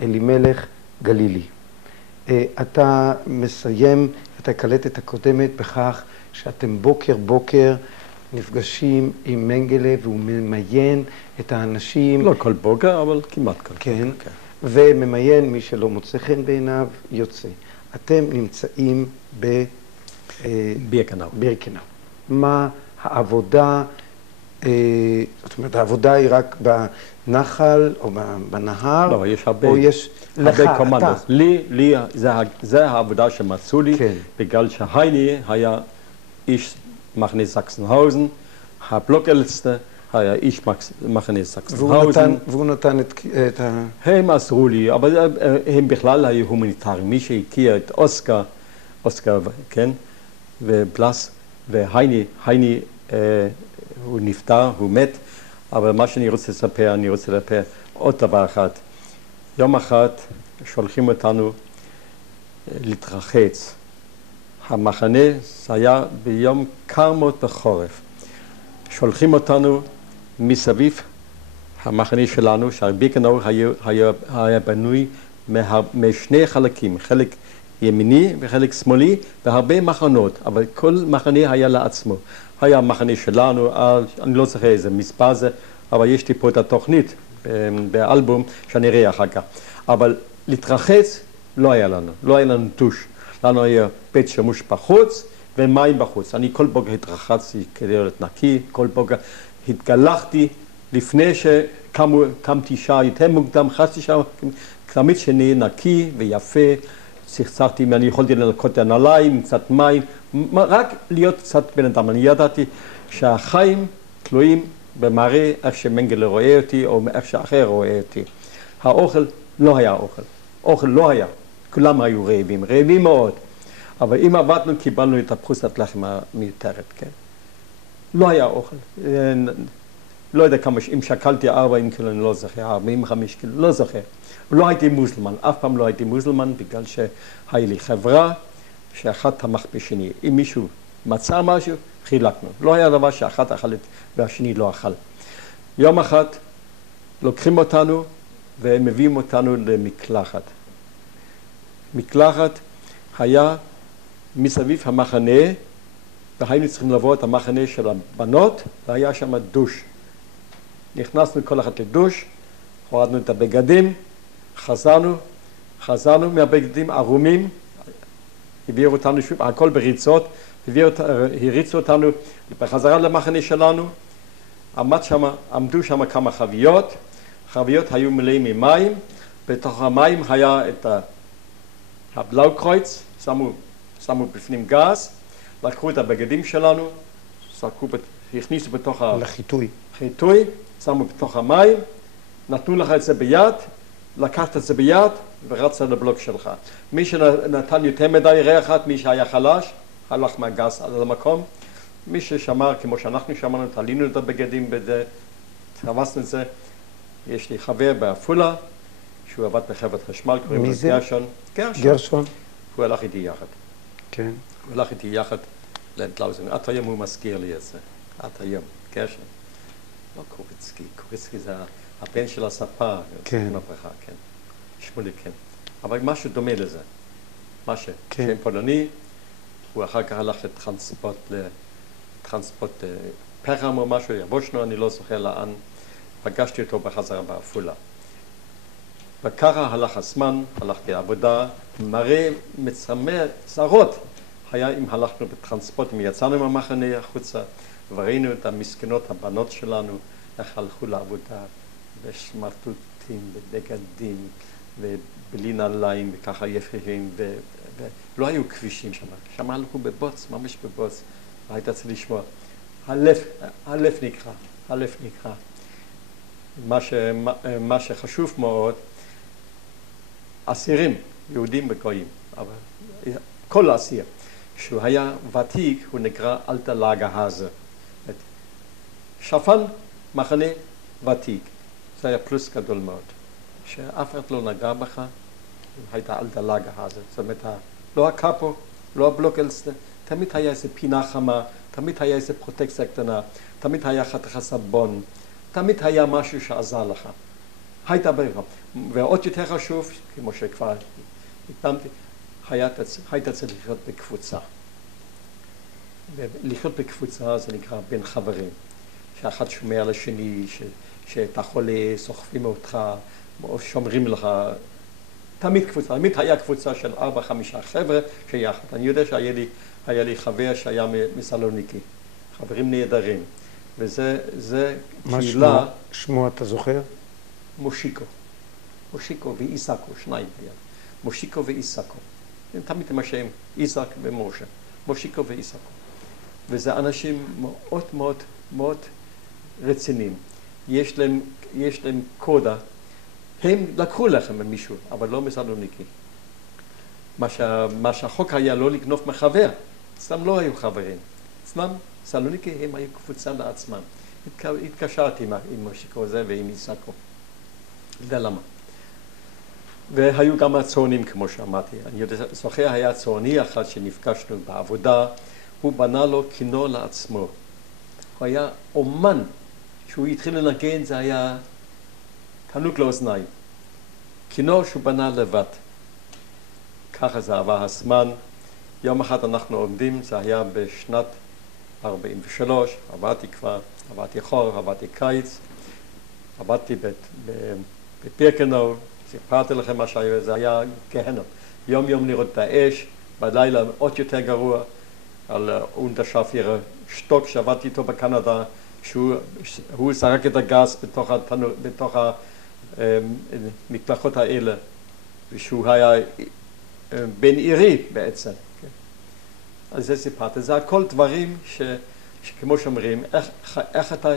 אלימלך גלילי. אתה מסיים את הקלטת הקודמת בכך שאתם בוקר בוקר נפגשים עם מנגלה והוא ממיין את האנשים. לא כל בוקר, אבל כמעט כל בוקר. כן, וממיין מי שלא מוצא חן בעיניו יוצא. אתם נמצאים בירקנאו. מה העבודה, זאת אומרת, העבודה היא רק בנחל או בנהר? לא, יש הרבה, או יש הרבה קומנדות. לי, זה העבודה שמצאו לי, כן. בגלל שהייני היה איש מחנה סקסנהאוזן, הבלוקלסטר היה איש מחנה סקסנהאוזן. והוא נתן את ה... הם עזרו לי, אבל הם בכלל היו הומניטריים. מי שהכיר את אוסקר, כן, ובלס, והייני, הוא נפטר, הוא מת, אבל מה שאני רוצה לספר, אני רוצה לספר עוד דבר אחד. יום אחד שולחים אותנו להתרחץ. המחנה זה היה ביום קר מאוד בחורף. שולחים אותנו מסביב המחנה שלנו, שהבירקנאו היה בנוי משני חלקים, חלק ימיני וחלק שמאלי, והרבה מחנות, אבל כל מחנה היה לעצמו. היה המחנה שלנו, אני לא זוכר איזה מספר זה, אבל יש לי פה את התוכנית באלבום שאני אראה אחר כך. אבל להתרחץ לא היה לנו דוש. לנו היה בית שימוש בחוץ ומים בחוץ. אני כל בוקר התרחצתי כדי להיות נקי, כל בוקר התגלחתי לפני שקמתי שעה יותר מוקדם, חצי שעה, תמיד שנהיה נקי ויפה. צחצחתי אם אני יכולתי לנקות את הנעליים עם קצת מים, רק להיות קצת בן אדם. אני ידעתי שהחיים תלויים במראה איך שמנגלה רואה אותי או איך שאחר רואה אותי. האוכל לא היה אוכל לא היה. כולם היו רעבים מאוד. אבל אם עבדנו קיבלנו את הפרוסת לחם המיותרת, כן? לא היה אוכל. לא יודע כמה, אם שקלתי 40 קילו, אני לא זוכר, 45 קילו, לא זוכר. לא הייתי מוסלמן, אף פעם לא הייתי מוסלמן, בגלל שהיה לי חברה שאחד תמך בשני. אם מישהו מצא משהו, חילקנו. לא היה דבר שאחד אכל והשני לא אכל. יום אחד לוקחים אותנו ומביאים אותנו למקלחת. מקלחת היה מסביב המחנה, והיינו צריכים לעבור את המחנה של הבנות, והיה שם דוש. נכנסנו כל אחד לדוש, הורדנו את הבגדים, חזרנו מהבגדים ערומים, הביאו אותנו שוב, הכל בריצות, הריצו אותנו בחזרה למחנה שלנו, עמדו שם כמה חביות, חביות היו מלאים ממים, בתוך המים היה את הבלאוקרויץ, שמו בפנים גז, לקחו את הבגדים שלנו, הכניסו בתוך החיטוי, שמו בתוך המים, נתנו לך את זה ביד, לקחת את זה ביד ורצת לבלוק שלך. מי שנתן יותר מדי ריח, מי שהיה חלש, הלך מהגז על המקום. מי ששמר, כמו שאנחנו שמרנו, תלינו את הבגדים בזה, תרבסנו את זה. יש לי חבר בעפולה, שהוא עבד בחברת חשמל, קוראים לו גרשון. הוא הלך איתי יחד. כן. הוא הלך איתי יחד לנטלאוזן. עד היום הוא מזכיר לי את זה. עד היום. גרשון. לא קוריצקי זה הבן של הספר. כן. כן. שמולי, כן. אבל משהו דומה לזה. משהו. שם פולני. הוא אחר כך הלך לטרנספורט פחם או משהו, יבושנו, אני לא זוכר לאן. פגשתי אותו בחזרה בעפולה. וככה הלך הזמן, הלכתי לעבודה, מראה מצמא צרות היה אם הלכנו בטרנספורט, אם יצאנו מהמחנה החוצה, וראינו את המסכנות, הבנות שלנו, איך הלכו לעבודה, בשמרטוטים, בבגדים, ובלי נעליים, וככה יפים, ולא היו כבישים שם, שם הלכו בבוץ, ממש בבוץ, והיית צריך לשמוע, הלב נקרא. מה שחשוב מאוד, אסירים, יהודים וגויים, אבל כל אסיר, שהוא היה ותיק, הוא נקרא אלטר לאגר האזה. שפן, מחנה, ותיק. זה היה פלוס גדול מאוד. שאף אחד לא נגע בך, הייתה אלטר לאגר האזה. זאת אומרת, לא הקאפו, לא הבלוקלסטר, תמיד היה איזו פינה חמה, תמיד היה איזו פרוטקציה קטנה, תמיד היה חתיכת סבון, תמיד היה משהו שעזר לך. הייתה ברירה. ועוד יותר חשוב, כמו שכבר הקדמתי, היית צריך לחיות בקבוצה. לחיות בקבוצה זה נקרא בין חברים. שאחד שומע לשני, שאתה חולה, סוחבים אותך, שומרים לך. תמיד קבוצה, תמיד היה קבוצה של 4-5 חבר'ה שיחד. אני יודע שהיה לי חבר שהיה מסלוניקי, חברים נהדרים. וזה קהילה... מה שמו אתה זוכר? מושיקו. מושיקו ואיסקו, שניים היה. מושיקו ואיסקו. הם תמיד עם השם, איסק ומשה. מושיקו ואיסקו. וזה אנשים מאוד מאוד מאוד רציניים. יש להם קודה. הם לקחו לחם ממישהו, אבל לא מסלוניקי. מה שהחוק היה לא לגנוב מחבר. אצלם לא היו חברים. אצלם סלוניקי הם היו קבוצה לעצמם. התקשרתי עם מושיקו הזה ועם איסקו. יודע למה. והיו גם הצוענים, כמו שאמרתי. אני זוכר, היה צועני אחד שנפגשנו בעבודה, הוא בנה לו כינור לעצמו. הוא היה אומן, שהוא התחיל לנגן, זה היה תענוג לאוזניים. כינור שהוא בנה לבד. ככה זה עבר הזמן. יום אחד אנחנו עומדים, זה היה בשנת 43, עברתי חורף, עברתי קיץ, עבדתי בפירקנאו, סיפרתי לכם מה שהיה, זה היה גהנום. יום יום לראות את האש, בלילה עוד יותר גרוע, על אונדרשאפיר שטוק שעבדתי איתו בקנדה, שהוא זרק את הגז בתוך המקלחות האלה, ושהוא היה בן עירי בעצם. אז זה סיפרתי, זה הכל דברים שכמו שאומרים, איך אתה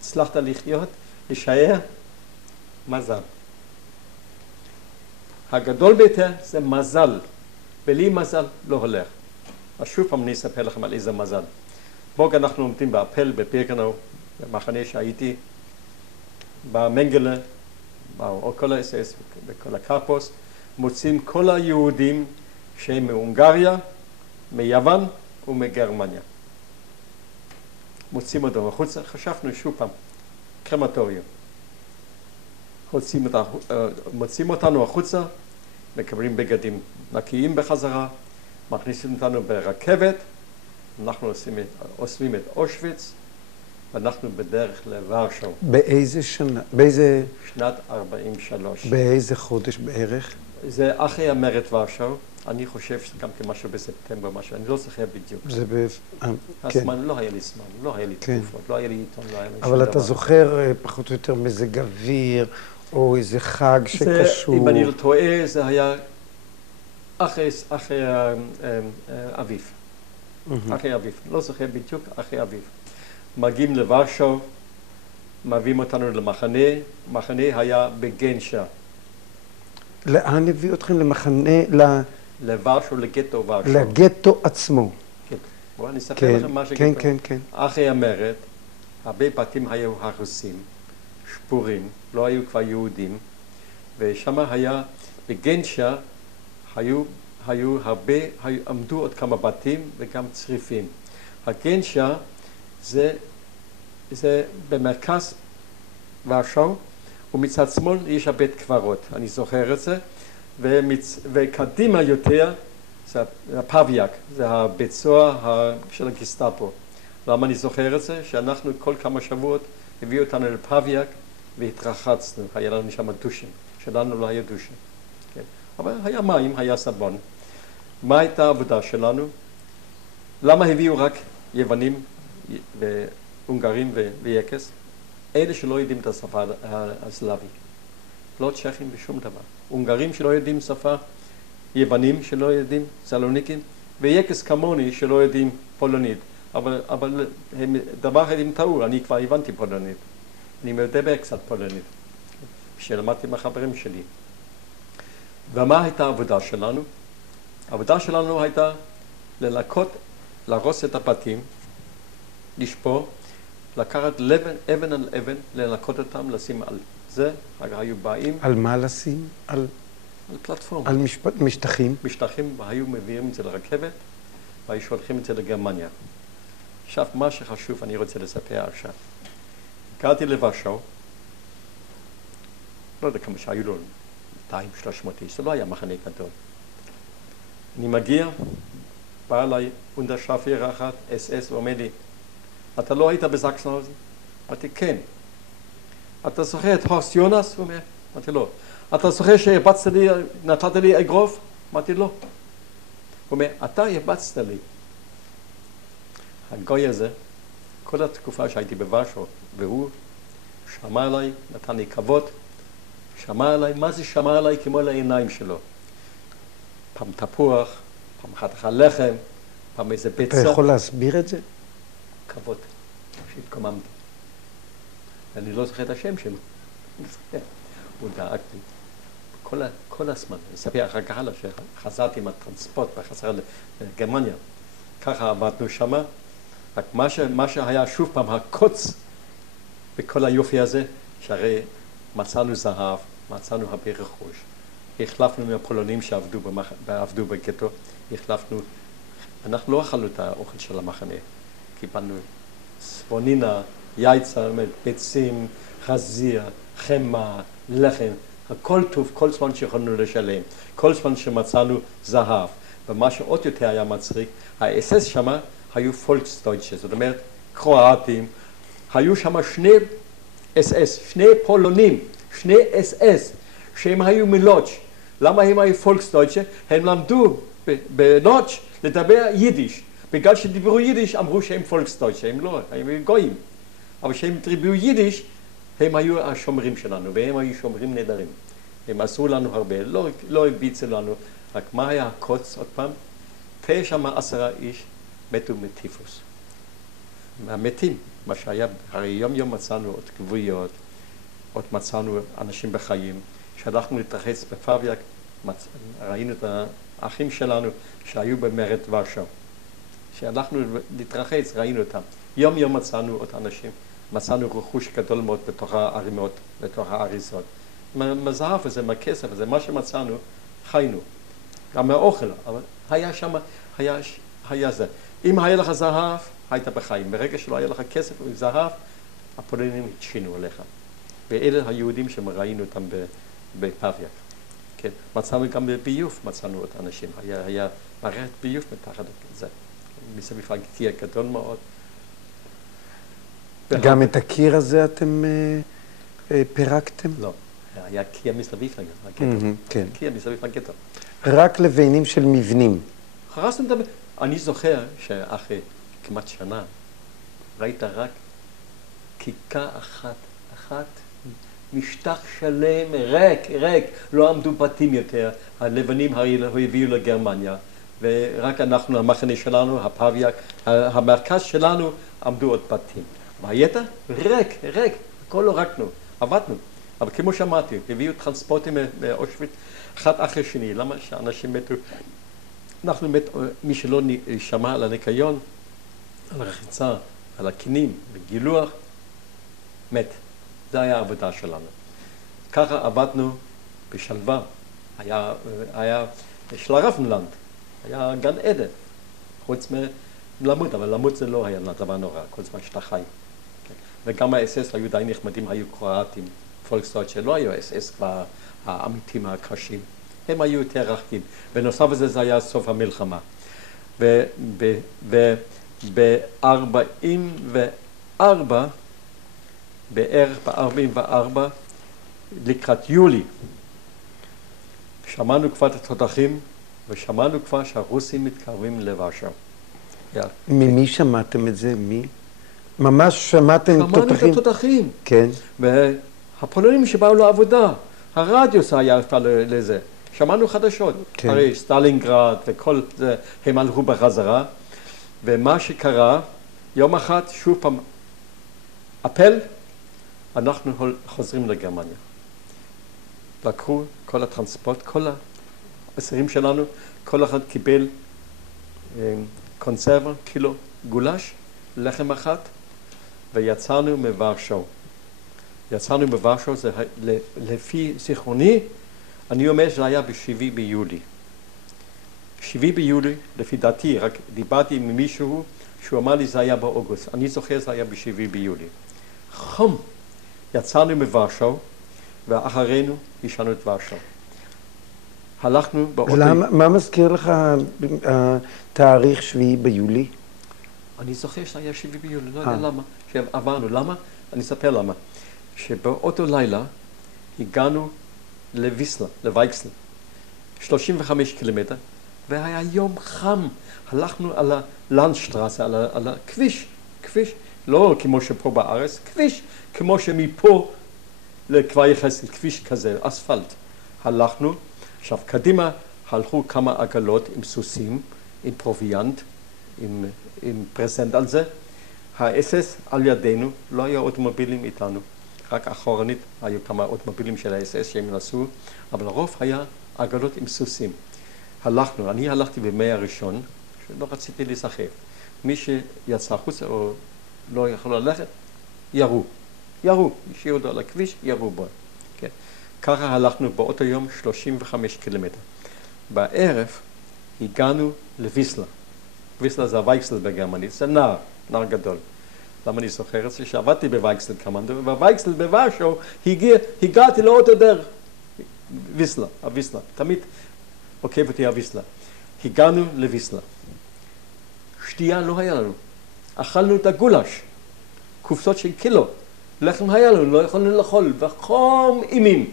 הצלחת לחיות, להישאר? מזל. הגדול ביותר זה מזל. בלי מזל לא הולך. אז שוב פעם אני אספר לכם על איזה מזל. בואו אנחנו עומדים באפל, בפירקנאו, במחנה שהייתי, במנגלה, בכל ה-SS, בכל הקרפוס, מוצאים כל היהודים שהם מהונגריה, מיוון ומגרמניה. מוצאים אותם החוצה, חשבנו שוב פעם, קרמטוריום. מוצאים אותנו החוצה, מקבלים בגדים נקיים בחזרה, מכניסים אותנו ברכבת, אנחנו אוספים את אושוויץ, ואנחנו בדרך לוורשו. באיזה שנה? שנת 43. באיזה חודש בערך? זה אחרי המרד ורשו, אני חושב שזה גם כמשהו בספטמבר, משהו, אני לא זוכר בדיוק. זה הזמן, לא היה לי זמן, לא היה לי תקופות, לא היה לי עיתון, לא היה לי שום דבר. אבל אתה זוכר פחות או יותר מזג אוויר, או איזה חג שקשור? אם אני לא טועה, זה היה אחרי אביב. אחרי אביב. לא זוכר בדיוק, אחרי אביב. מגיעים לוורשו, מביאים אותנו למחנה, מחנה היה בגנשה. לאן הביא אתכם? למחנה, לוורשו, לגטו ורשו. לגטו עצמו. כן. בואו אני אספר לכם מה שגטו. כן. אחרי המרד, הרבה בתים היו הרוסים, שפורים, לא היו כבר יהודים, ושם היה, בגנשה, היו הרבה, עמדו עוד כמה בתים וגם צריפים. הגנשה זה במרכז ורשו, ומצד שמאל יש הבית קברות, אני זוכר את זה, וקדימה יותר זה הפאביאק, זה הבית סוהר של הגסטאפו. למה אני זוכר את זה? שאנחנו כל כמה שבועות הביאו אותנו לפאביאק והתרחצנו, היה לנו שם דושים, שלנו לא היה דושים. כן. אבל היה מים, היה סבון. מה הייתה העבודה שלנו? למה הביאו רק יוונים והונגרים ויקס? אלה שלא יודעים את השפה הסלאבית. לא צ'כים בשום דבר. הונגרים שלא יודעים שפה, יוונים שלא יודעים, סלוניקים, ויקס כמוני שלא יודעים פולנית. אבל הם דבר אחד הם טעו, אני כבר הבנתי פולנית. אני מדבר קצת פולנית, כשלמדתי מהחברים שלי. ומה הייתה העבודה שלנו? העבודה שלנו הייתה ללקוט, להרוס את הבתים, לשפור, לקחת אבן על אבן, ללקוט אותם, לשים על זה, היו באים. על מה לשים? על פלטפורמה. על משטחים? משטחים, והיו מביאים את זה לרכבת, והיו שולחים את זה לגרמניה. עכשיו, מה שחשוב אני רוצה לספר עכשיו. הגעתי לוורשו, לא יודע כמה שהיו לו, 200-300 איש, זה לא היה מחנה גדול. אני מגיע, בא אליי אונדרשאפיר אחת, אס ואומר לי, אתה לא היית בזקסנהאוזן? אמרתי, כן. אתה זוכר את הורסט יונס? הוא אומר, אמרתי, לא. אתה זוכר שהרבצת לי, נתת לי אגרוף? אמרתי, לא. הוא אומר, אתה הרבצת לי. הגוי הזה, כל התקופה שהייתי בוורשו, והוא שמע עליי, נתן לי כבוד, שמע עליי, מה זה שמע עליי? כמו לעיניים שלו. פעם תפוח, פעם אחת לחם, פעם איזה ביצה. אתה יכול להסביר את זה? כבוד, שהתקוממתי. אני לא זוכר את השם שלו. הוא דאג לי. כל הזמן, אני אספר אחר כך הלאה, שחזרתי עם הטרנספורט בחזרה לגרמניה. ככה עבדנו שמה. רק מה שהיה שוב פעם הקוץ בכל היופי הזה, שהרי מצאנו זהב, מצאנו הרבה רכוש. החלפנו מהפולנים שעבדו בגטו, החלפנו, אנחנו לא אכלנו את האוכל של המחנה. קיבלנו ספונינה, יייצה, ביצים, חזיר, חמה, לחם, הכל טוב, כל זמן שיכולנו לשלם, כל זמן שמצאנו זהב. ומה שעוד יותר היה מצחיק, האס-אס שמה היו פולקסדויטשה, זאת אומרת, קרואטים, היו שם שני אס-אס, שני פולונים, שני אס-אס, שהם היו מלודג'. למה הם היו פולקסדויטשה? הם למדו בלודג' לדבר יידיש. בגלל שדיברו יידיש אמרו שהם פולקסדויטשה, הם לא, הם היו גויים. אבל כשהם דיברו יידיש, הם היו השומרים שלנו, והם היו שומרים נהדרים. הם עשו לנו הרבה, לא הביצו לנו, רק מה היה הקוץ עוד פעם? 10 איש מתו מטיפוס. מהמתים, מה שהיה, הרי יום מצאנו עוד כבויות, עוד מצאנו אנשים בחיים, שהלכנו להתרחץ בפאביאק, ראינו את האחים שלנו שהיו במרד ורשה. כשהלכנו להתרחץ, ראינו אותם. יום מצאנו עוד אנשים, מצאנו רכוש גדול מאוד בתוך הערימות, בתוך האריזות. מהזהב הזה, מהכסף הזה, מה שמצאנו, חיינו. גם מהאוכל, אבל היה שם, היה זה. אם היה לך זהב, היית בחיים. ברגע שלא היה לך כסף וזהב, הפולנים התשינו עליך. ואלה היהודים שראינו אותם בפאביאק. כן? מצאנו גם בביוב, מצאנו את האנשים. היה מערכת ביוב מתחת לזה. מסביב הקיר גדול מאוד. גם את הקיר הזה אתם פירקתם? לא, היה קיר מסביב הגטו. כן. קיר מסביב הגטו. רק לבנים של מבנים. חרסנו את זה. אני זוכר שאחרי כמעט שנה ראית רק כיכר אחת, משטח שלם, ריק, לא עמדו בתים יותר. הלבנים הביאו לגרמניה, ורק אנחנו, המחנה שלנו, הפאביאק, המרכז שלנו, עמדו עוד בתים. והיתר? ריק, הכל לא רקנו, עבדנו. אבל כמו שאמרתי, הביאו טרנספורטים מאושוויץ, אחד אחרי שני. למה שאנשים מתו? אנחנו מי שלא שמע על הניקיון, על הרחיצה, על הכינים, בגילוח, מת. זה היה העבודה שלנו. ככה עבדנו בשלווה. היה שלרפנלנד, היה גן עדן, חוץ מלמות, אבל למות זה לא היה דבר נורא, כל זמן שאתה חי. וגם האס-אס היו די נחמדים, היו קרואטים, פולקסדויטשה, שלא היו האס-אס כבר האמיתים הקשים. הם היו יותר רחקים. בנוסף לזה, זה היה סוף המלחמה. ב-44, בערך ב-44, לקראת יולי, שמענו כבר את התותחים, ושמענו כבר שהרוסים מתקרבים לוורשה. ממי שמעתם את זה? מי? ממש שמעתם תותחים? שמענו את התותחים. כן. והפולנים שבאו לעבודה, הרדיוס היה לזה. שמענו חדשות. כן. הרי סטלינגרד וכל זה, הם הלכו בחזרה. ומה שקרה, יום אחד, שוב פעם, אפל, אנחנו חוזרים לגרמניה. לקחו כל הטרנספורט, כל האסירים שלנו, כל אחד קיבל קונסרבה, קילו גולש, לחם אחת, ויצאנו מוורשו. יצאנו מוורשו, זה לפי זיכרוני, אני אומר שזה היה ב-7 ביולי. 7 ביולי, לפי דעתי, רק דיברתי עם מישהו שהוא אמר לי זה היה באוגוסט. אני זוכר זה היה ב-7 ביולי. חום. יצאנו מוורשו, ואחרינו ישנו את ורשה. הלכנו באוטו... מה מזכיר לך התאריך 7 ביולי? אני זוכר שהיה 7 ביולי, לא יודע למה. שעברנו, למה? אני אספר למה. שבאותו לילה הגענו לוויסלה, לווייקסל, 35 קילומטר, והיה יום חם. הלכנו על הלנדשטרסה, על הכביש, כביש, לא כמו שפה בארץ, כביש, כמו שמפה לכבר יחסית, כביש כזה, אספלט. הלכנו, עכשיו קדימה הלכו כמה עגלות עם סוסים, עם פרוביאנט, עם פרסנט על זה. האס-אס על ידינו, לא היה אוטומובילים איתנו, רק אחורנית היו כמה אוטומובילים של האס-אס שהם נסעו, אבל הרוב היה עגלות עם סוסים. הלכנו, אני הלכתי במאה הראשון, שלא רציתי להיסחף. מי שיצא החוצה או לא יכול ללכת, ירו, השאירו אותו על הכביש, ירו בו. כן. ככה הלכנו באותו יום 35 קילומטר. בערב הגענו לוויסלה. ויסלה זה הווייקסל בגרמנית, זה נער גדול. למה אני זוכר את זה? שעבדתי בווייקסל כמנדו, ובווייקסל בוורשו הגעתי לאותו דרך. ויסלה, הוויסלה. תמיד עוקב אותי הוויסלה. הגענו לוויסלה. שתייה לא היה לנו. אכלנו את הגולש, קופסות של קילו. לחם היה לנו, לא יכולנו לאכול, וחום אימים.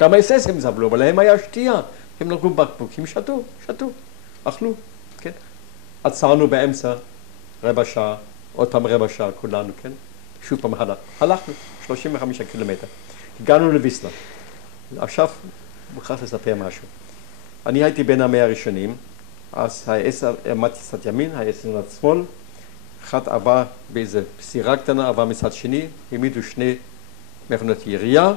גם האס-אס הם זבלו, אבל להם היה שתייה. הם לקחו בקבוקים, שתו, אכלו. כן? עצרנו באמצע, רבע שעה, עוד פעם רבע שעה, כולנו, כן? שוב פעם הלכנו 35 קילומטר. הגענו לוויסלה. עכשיו, מוכרח לספר משהו. אני הייתי בין 100 הראשונים, אז האס עמדתי קצת ימין, האס עמד שמאל, אחד עבר באיזה סירה קטנה, עבר מצד שני, העמידו שני מכונות ירייה,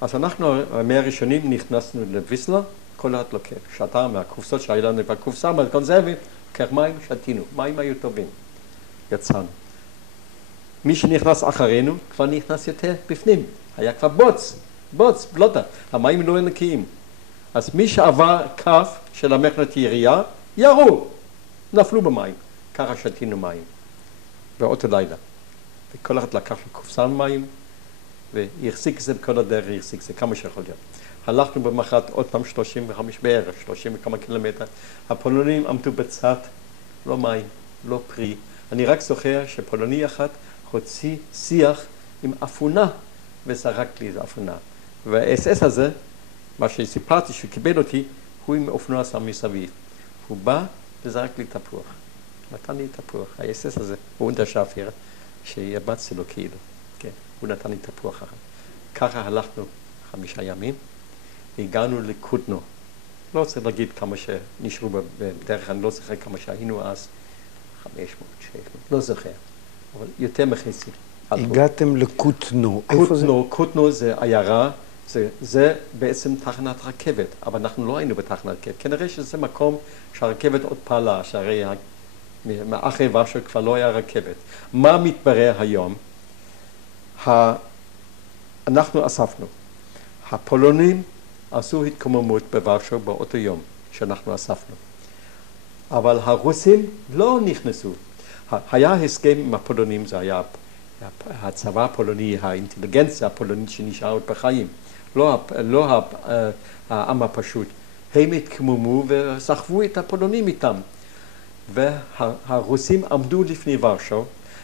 אז אנחנו, 100 הראשונים, נכנסנו לוויסלה, כל אחד לוקח, שתה מהקופסות שהיה לנו בקופסה, מהקונסרבים, לקח מים, שתינו, מים היו טובים, יצאנו. מי שנכנס אחרינו כבר נכנס יותר בפנים, היה כבר בוץ, בלוטה, המים לא נקיים. אז מי שעבר קו של המכונת ירייה, ירו, נפלו במים, ככה שתינו מים, באותו לילה. וכל אחד לקח לקופסה מים, והחזיק את זה בכל הדרך, החזיק את זה כמה שיכול להיות. הלכנו במחרת עוד פעם 35 בערך, 30 וכמה קילומטר. הפולנים עמדו בצד, לא מים, לא פרי. אני רק זוכר שפולני אחד הוציא שיח עם אפונה וזרק לי איזו אפונה. והאס-אס הזה, מה שסיפרתי שהוא קיבל אותי, הוא עם אופנוע שם מסביב. הוא בא וזרק לי תפוח. נתן לי תפוח. האס-אס הזה, הוא אונטרשאפר, שיבצתי לו כאילו. כן, הוא נתן לי תפוח אחר. ככה הלכנו 5 ימים. הגענו לקוטנו. לא רוצה להגיד כמה שנשארו בדרך, אני לא זוכר כמה שהיינו אז, 500, 600, לא זוכר, אבל יותר מחצי. הגעתם לקוטנו. קוטנו זה עיירה, זה בעצם תחנת רכבת, אבל אנחנו לא היינו בתחנת רכבת. כנראה שזה מקום שהרכבת עוד פעלה, שהרי מאחרי ורשה כבר לא היה רכבת. מה מתברר היום? אנחנו אספנו. הפולנים עשו התקוממות בוורשה באותו יום שאנחנו אספנו. אבל הרוסים לא נכנסו. היה הסכם עם הפולנים, זה היה הצבא הפולני, האינטליגנציה הפולנית שנשארה עוד בחיים. לא העם הפשוט. הם התקוממו וסחבו את הפולנים איתם. והרוסים עמדו לפני ורשה,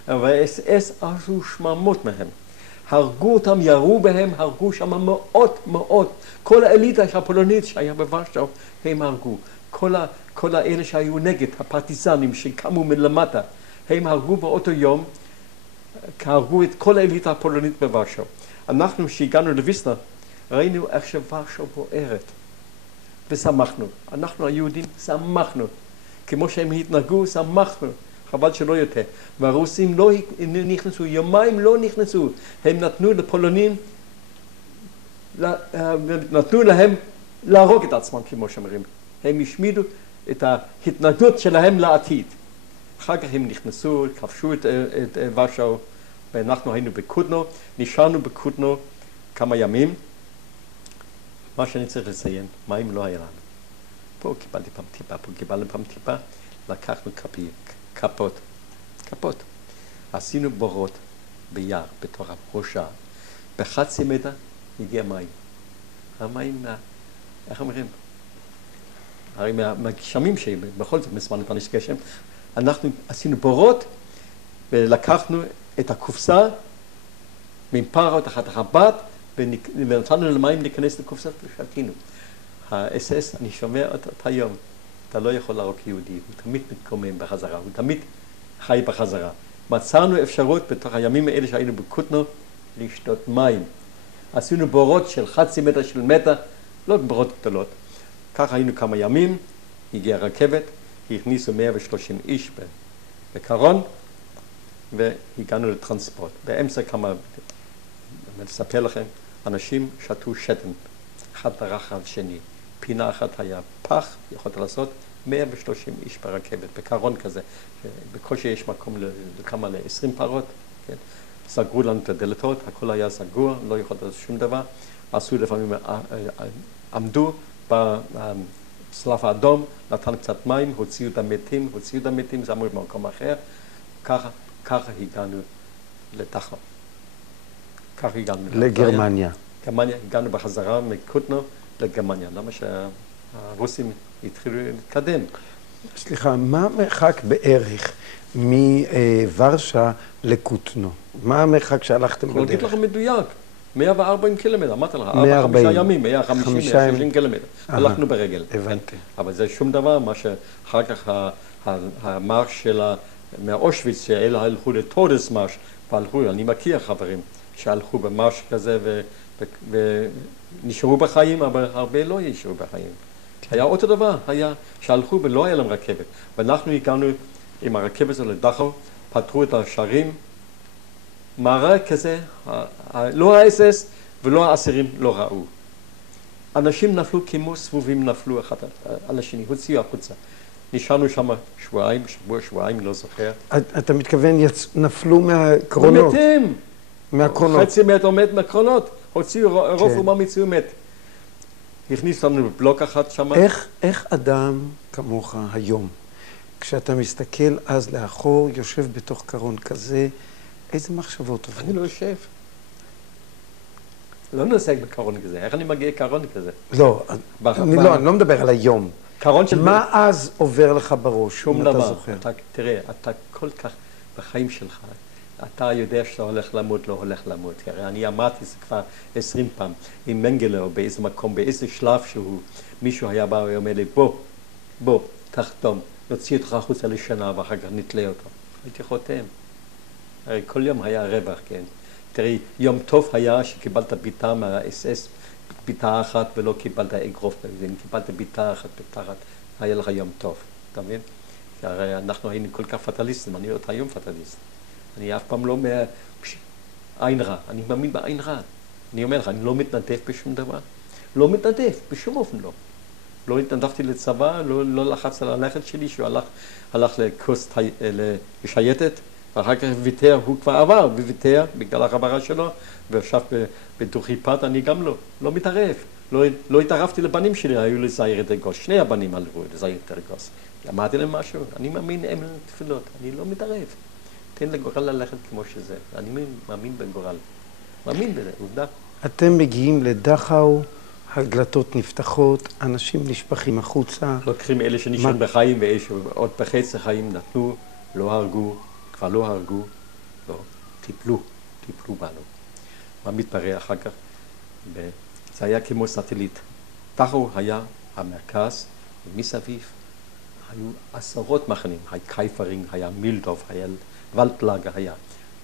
והאס-אס עשו שממות מהם. הרגו אותם, ירו בהם, הרגו שם מאות. כל האליטה הפולנית שהיה בוורשה, הם הרגו. כל האלה שהיו נגד, הפרטיזנים שקמו מלמטה, הם הרגו באותו יום, הרגו את כל האליטה הפולנית בוורשה. אנחנו, שהגענו לוויסלה, ראינו איך שוורשה בוערת, ושמחנו. אנחנו היהודים שמחנו. כמו שהם התנהגו, שמחנו. חבל שלא יותר. והרוסים לא נכנסו, יומיים לא נכנסו. הם נתנו לפולנים, נתנו להם להרוג את עצמם, כמו שאומרים. הם השמידו את ההתנגדות שלהם לעתיד. אחר כך הם נכנסו, כבשו את ורשה, ואנחנו היינו בקוטנו, נשארנו בקוטנו כמה ימים. מה שאני צריך לציין, מים לא היה לנו. פה קיבלתי פעם טיפה, פה קיבלנו פעם טיפה, לקחנו כפות. עשינו בורות ביער, בתוך הראשה, בחצי מטר הגיע מים. המים, איך אומרים? הרי מהגשמים שבכל זאת מסמנו כאן יש גשם, אנחנו עשינו בורות ולקחנו את הקופסה מפרות אחת אחת ונתנו למים להיכנס לקופסה ושתינו. ה-SS, אני שומע אותה היום, אתה לא יכול להרוג יהודי, הוא תמיד מתקומם בחזרה, הוא תמיד חי בחזרה. מצאנו אפשרות בתוך הימים האלה שהיינו בקוטנו לשתות מים. עשינו בורות של חצי מטר של מטר, לא בורות גדולות. ככה היינו כמה ימים, הגיעה רכבת, הכניסו 130 איש בקרון, והגענו לטרנספורט. באמצע כמה, אני אספר לכם, אנשים שתו שתן, אחד דרך על שני. פינה אחת היה פח, יכולת לעשות 130 איש ברכבת, בקרון כזה. בקושי יש מקום לכמה ל-20 פרות, כן? סגרו לנו את הדלתות, הכל היה סגור, לא יכולת לעשות שום דבר. עשו לפעמים, עמדו בצלף האדום, נתן קצת מים, הוציאו את המתים, שמו במקום אחר. ככה הגענו לדכאו. ככה הגענו לגרמניה. גרמניה, הגענו בחזרה מקוטנו לגרמניה. למה שהרוסים התחילו להתקדם? סליחה, מה המרחק בערך מוורשה לקוטנו? מה המרחק שהלכתם בדרך? אני אגיד לכם מדויק, 140 קילומטר, אמרתי לך, 140. 4-5 ימים, 150 קילומטר, הלכנו ברגל. הבנתי. אבל זה שום דבר, מה שאחר כך המרש מאושוויץ, שאלה הלכו לטודסמרש, והלכו, אני מכיר חברים שהלכו במרש כזה ונשארו בחיים, אבל הרבה לא נשארו בחיים. היה אותו דבר, היה שהלכו ולא היה להם רכבת. ואנחנו הגענו עם הרכבת הזו לדכאו, פתחו את השערים, מערה כזה, לא ה-SS ולא האסירים לא ראו. אנשים נפלו כמו סבובים נפלו אחד על השני, הוציאו החוצה. נשארנו שם שבועיים, לא זוכר. אתה מתכוון, נפלו מהקרונות? מתים! מהקרונות. חצי מטר מת מהקרונות, הוציאו, רוב רובם הציעו מת. הכניס לנו בבלוק אחת שם. איך אדם כמוך היום, כשאתה מסתכל אז לאחור, יושב בתוך קרון כזה, איזה מחשבות עוברות? אני לא יושב. לא נוסק בקרון כזה, איך אני מגיע קרון כזה? לא, אני לא מדבר על היום. מה אז עובר לך בראש, שום דבר. תראה, אתה כל כך בחיים שלך, אתה יודע שאתה הולך למות, לא הולך למות. הרי אני אמרתי זה כבר 20 פעם, עם מנגלה או באיזה מקום, באיזה שלב שהוא, מישהו היה בא ואומר לי, בוא, תחתום, נוציא אותך החוצה לשנה ואחר כך נתלה אותו. הייתי חותם. הרי כל יום היה רווח, כן. תראי, יום טוב היה שקיבלת ביטה מה-SS, ביטה אחת ולא קיבלת אגרוף, אם קיבלת ביטה אחת בתחת, היה לך יום טוב, אתה מבין? הרי אנחנו היינו כל כך פטליסטים, אני עוד היום פטליסט. אני אף פעם לא עין רע, אני מאמין בעין רע. אני אומר לך, אני לא מתנדב בשום דבר. לא מתנדב, בשום אופן לא. לא התנדבתי לצבא, לא לחץ על הלכת שלי, שהוא הלך לקורס לשייטת, ואחר כך ויתר, הוא כבר עבר, וויתר בגלל החברה שלו, ועכשיו בדוחי פת אני גם לא מתערב. לא התערבתי לבנים שלי, היו לזהיר את הגוס. שני הבנים הלכו לזהיר את הגוס. אמרתי להם משהו, אני מאמין הם תפילות, אני לא מתערב. תן לגורל ללכת כמו שזה. אני מאמין בגורל. מאמין בזה, עובדה. אתם מגיעים לדכאו, הדלתות נפתחות, אנשים נשפכים החוצה. לוקחים אלה שנשארים בחיים ועוד בחצי חיים נתנו, לא הרגו, כבר לא הרגו, לא, טיפלו בנו. מה מתברר אחר כך? זה היה כמו סטליט. דכאו היה המרכז, ומסביב היו עשרות מחנים, היה קייפרינג, היה מילדוב, היה ולטלאגה היה.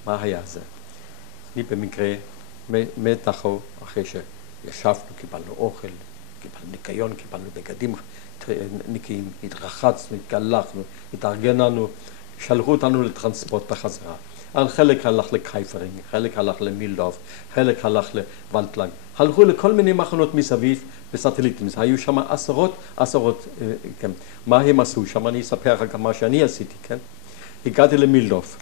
מה היה זה? אני במקרה, מדכאו, אחרי שישבנו, קיבלנו אוכל, קיבלנו ניקיון, קיבלנו בגדים נקיים, התרחצנו, התגלחנו, התארגננו, שלחו אותנו לטרנספורט בחזרה. חלק הלך לקייפרינג, חלק הלך למילדוב, חלק הלך לוולטלאג. הלכו לכל מיני מחנות מסביב בסטליטים. היו שם עשרות, כן. מה הם עשו שם? אני אספר לך גם מה שאני עשיתי, כן? הגעתי למילדוב,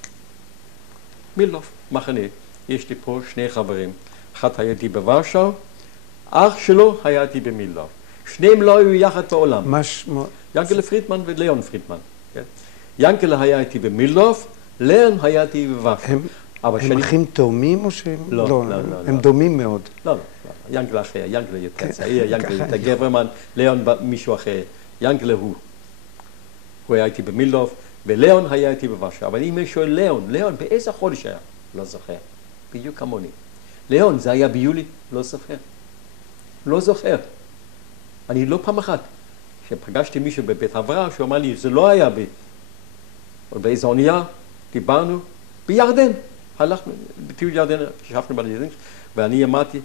מחנה. יש לי פה שני חברים. אחד היה איתי בוורשאו, אח שלו היה איתי במילדוב. שניהם לא היו יחד בעולם. מה שמו? ינקלה פרידמן וליאון פרידמן. כן? ינקלה היה איתי במילדוב, ליאון היה איתי בוורשאו. הם אחים תאומים או שהם... לא, הם דומים מאוד. לא, ינקלה אחר, ינקלה יותר צעיר, ינקלה יותר גברמן, ליאון מישהו אחר, ינקלה הוא. הוא היה איתי במילדוף, וליאון היה איתי בוורשה. אבל אם אני שואל ליאון, באיזה חודש היה? לא זוכר. בדיוק כמוני. ליאון, זה היה ביולי? לא זוכר. לא זוכר. אני לא פעם אחת, כשפגשתי מישהו בבית הבראה, שהוא אמר לי, זה לא היה באיזו אונייה, דיברנו, בירדן. הלכנו, בטיול ירדן, ששפנו בירדן, ואני אמרתי,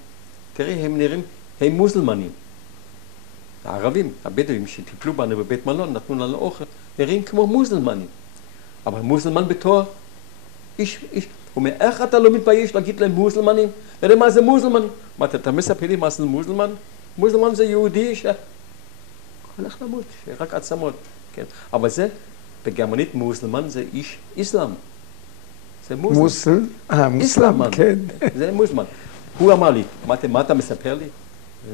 תראי, הם נראים, הם מוסלמנים. הערבים, הבדואים שטיפלו בנו בבית מלון, נתנו לנו אוכל, נראים כמו מוסלמנים. אבל מוסלמן בתואר, איש, הוא אומר, איך אתה לא מתבייש להגיד להם מוסלמנים? אתה יודע מה זה מוסלמנים? אמרתי, אתה מספר לי מה זה מוסלמן? מוסלמן זה יהודי שהולך למות, שרק עצמות. כן. אבל זה, בגרמנית מוסלמן זה איש איסלאם. זה מוסלמן. מוסלמן, כן. זה מוסלמן. הוא אמר לי, אמרתי, מה אתה מספר לי?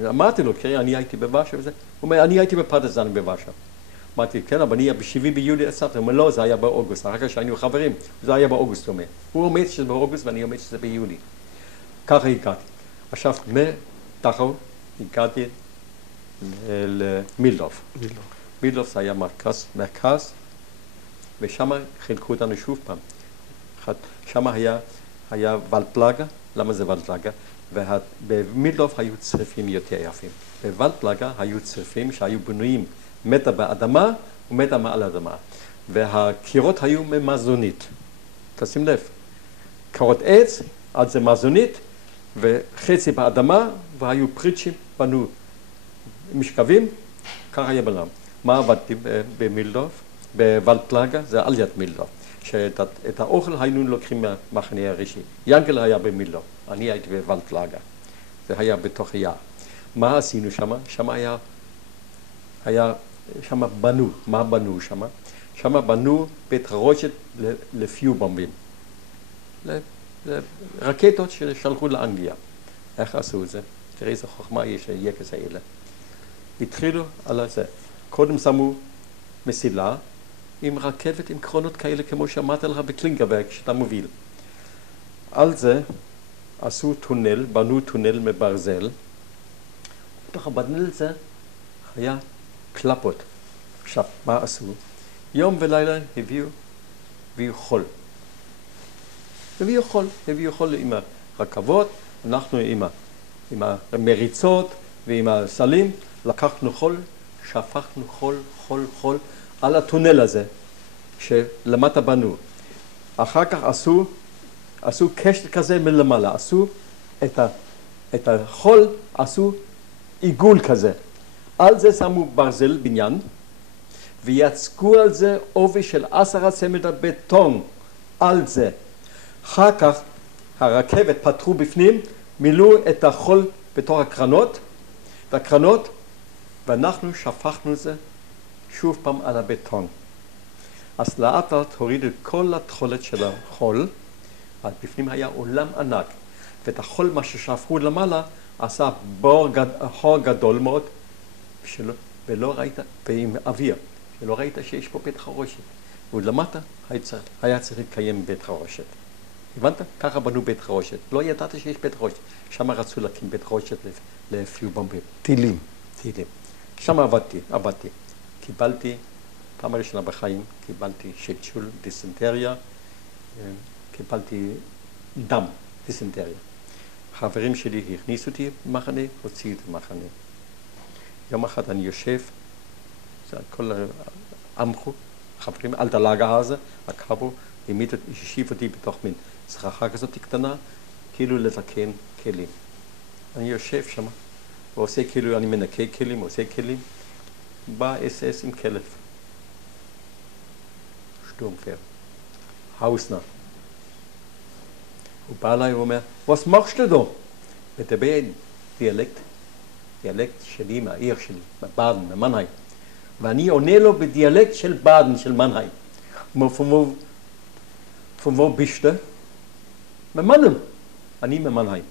אמרתי לו, קרי, אני הייתי בוורשה וזה. הוא אומר, אני הייתי בפרטיזנים בוורשה. אמרתי, כן, אבל אני ב7 ביולי אספתי. הוא אומר, לא, זה היה באוגוסט. אחר כך שהיינו חברים, זה היה באוגוסט, הוא אומר. הוא אומר שזה באוגוסט ואני אומר שזה ביולי. ככה הגעתי. עכשיו, מתחו הגעתי למילדוף. מילדוף זה היה מרכז, ושם חילקו אותנו שוב פעם. שם היה ולפלגה. למה זה ולפלגה? ובמילדוף היו צריפים יותר יפים. בוולפלגה היו צריפים שהיו בנויים מטר באדמה ומטר מעל האדמה. והקירות היו ממזונית. תשים לב. קורות עץ, עד זה מזונית, וחצי באדמה, והיו פריצ'ים, בנו משכבים, ככה היה בלם. מה עבדתי במילדוף? בוולפלגה, זה על יד מילדוף. שאת האוכל היינו לוקחים מהמחנה הראשי. ינקל היה במילדוף, אני הייתי בוולפלגה. זה היה בתוך היער. מה עשינו שם? שם בנו. מה בנו שם? שם בנו בית חרושת לפיובומבים. רקטות ששלחו לאנגליה. איך עשו את זה? תראי איזה חוכמה יש ליקס האלה. התחילו על זה. קודם שמו מסילה עם רכבת עם קרונות כאלה כמו שאמרתי לך בקלינגרברג כשאתה מוביל. על זה עשו טונל, בנו טונל מברזל. בתוך הבנל הזה היה קלפות. עכשיו, מה עשו? יום ולילה הביאו חול. הביאו חול עם הרכבות, אנחנו עם המריצות ועם הסלים, לקחנו חול, שפכנו חול על הטונל הזה שלמטה בנו. אחר כך עשו קשת כזה מלמעלה, עשו את החול, עשו עיגול כזה. על זה שמו ברזל בניין, ויצקו על זה עובי של 10 סנטימטר בטון על זה. אחר כך הרכבת פתחו בפנים, מילאו את החול בתוך הקרנות, ואנחנו שפכנו את זה שוב פעם על הבטון. אז לאט לאט הורידו כל התכולת של החול, אז בפנים היה עולם ענק, ואת החול מה ששפכו למעלה עשה חור גדול מאוד, ולא ראית, ועם אוויר, שלא ראית שיש פה בית חרושת. ולמטה היה צריך לקיים בית חרושת. הבנת? ככה בנו בית חרושת. לא ידעת שיש בית חרושת. שם רצו להקים בית חרושת לפיובומבים. טילים. שם עבדתי. קיבלתי, פעם ראשונה בחיים, קיבלתי שקשול, דיסנטריה, קיבלתי דם, דיסנטריה. חברים שלי הכניסו אותי במחנה, הוציאו את המחנה. יום אחד אני יושב, זה כל עמכו, חברים, על דלגה הזה, הקבו, השיב אותי בתוך מין סככה כזאת קטנה, כאילו לתקן כלים. אני יושב שם, ועושה כאילו, אני מנקה כלים, עושה כלים, בא אס עם כלב. שטורמפר. האוסנר. הוא בא אליי ואומר, was machst du da? מדבר דיאלקט שלי מהעיר שלי, בבאדן, במנהיים. ואני עונה לו בדיאלקט של באדן, של מנהיים. Von wo bist du? ממנהיים. אני ממנהיים.